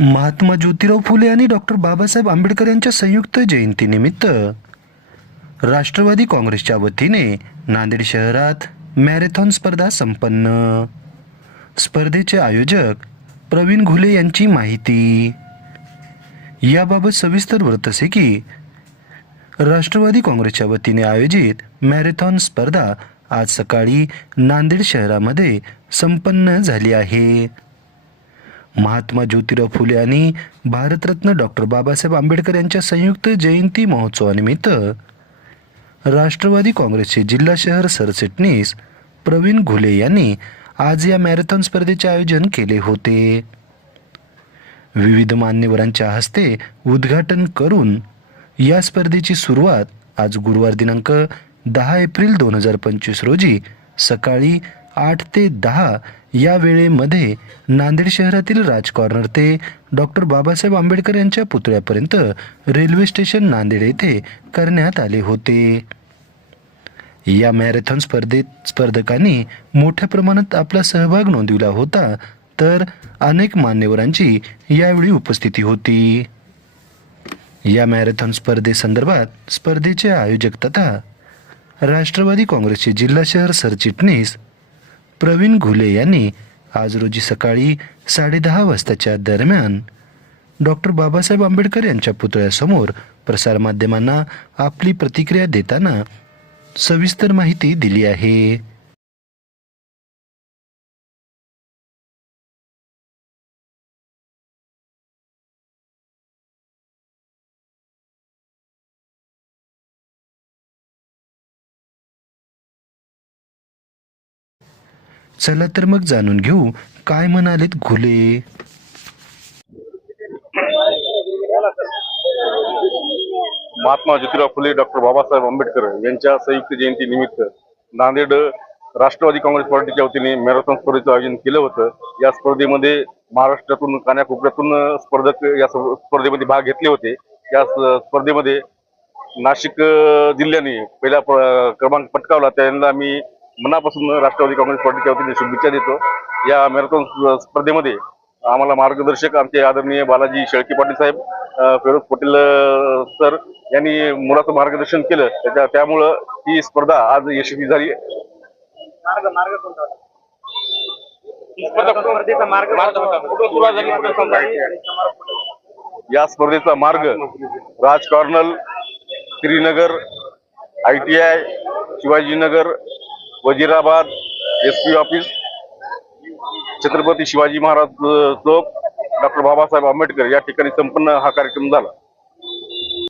महात्मा ज्योतिराव फुले आणि डॉक्टर बाबासाहेब आंबेडकर यांच्या संयुक्त जयंतीनिमित्त राष्ट्रवादी काँग्रेसच्या वतीने नांदेड शहरात मॅरेथॉन स्पर्धा संपन्न. स्पर्धेचे आयोजक प्रवीण घुले यांची माहिती. याबाबत सविस्तर वृत्त असे की राष्ट्रवादी काँग्रेसच्या वतीने आयोजित मॅरेथॉन स्पर्धा आज सकाळी नांदेड शहरामध्ये संपन्न झाली आहे. महात्मा ज्योतिराव फुले आणि भारतरत्न डॉक्टर बाबासाहेब आंबेडकर यांच्या संयुक्त जयंती महोत्सवानिमित्त राष्ट्रवादी काँग्रेसचे जिल्हा शहर सरचिटणीस प्रवीण घुले यांनी आज या मॅरेथॉन स्पर्धेचे आयोजन केले होते. विविध मान्यवरांच्या हस्ते उद्घाटन करून या स्पर्धेची सुरुवात आज गुरुवार दिनांक दहा एप्रिल दोन हजार पंचवीस रोजी सकाळी आठ ते दहा या वेळेमध्ये नांदेड शहरातील राजकॉर्नर ते डॉक्टर बाबासाहेब आंबेडकर यांच्या पुतळ्यापर्यंत रेल्वे स्टेशन नांदेड येथे करण्यात आले होते. या मॅरेथॉन स्पर्धेत स्पर्धकांनी मोठ्या प्रमाणात आपला सहभाग नोंदविला होता तर अनेक मान्यवरांची यावेळी उपस्थिती होती. या मॅरेथॉन स्पर्धेसंदर्भात स्पर्धेचे आयोजक तथा राष्ट्रवादी काँग्रेसचे जिल्हा शहर सरचिटणीस प्रवीण घुले यांनी आज रोजी सकाळी साडेदहा वाजताच्या दरम्यान डॉक्टर बाबासाहेब आंबेडकर यांच्या पुतळ्यासमोर प्रसारमाध्यमांना आपली प्रतिक्रिया देताना सविस्तर माहिती दिली आहे. चला तर मग जाणून घेऊ. काय म्हणालेत घुले? महात्मा ज्योतिराव फुले डॉक्टर बाबासाहेब आंबेडकर यांच्या संयुक्त जयंती निमित्त नांदेड राष्ट्रवादी काँग्रेस पार्टीच्या वतीने मॅरेथॉन स्पर्धेचं आयोजन केलं होतं. या स्पर्धेमध्ये महाराष्ट्रातून कान्याकोपऱ्यातून स्पर्धक या स्पर्धेमध्ये भाग घेतले होते. या स्पर्धेमध्ये नाशिक जिल्ह्याने पहिला प- क्रमांक पटकावला. त्यांना मी मनापासून राष्ट्रवादी काँग्रेस पार्टीच्या वतीने शुभेच्छा देतो. या मॅरेथॉन स्पर्धेमध्ये आम्हाला मार्गदर्शक आमचे आदरणीय बालाजी शेळके पाटील साहेब फिरोज पटेल सर यांनी मुलाचं मार्गदर्शन केलं. त्याच्या त्यामुळं ही स्पर्धा आज यशस्वी झाली? या स्पर्धेचा मार्ग Raj corner Srinagar I T I Shivajinagar Wazirabad S P office Chhatrapati Shivaji Maharaj Chowk doctor Babasaheb Ambedkar या ठिकाणी संपन्न हा कार्यक्रम झाला.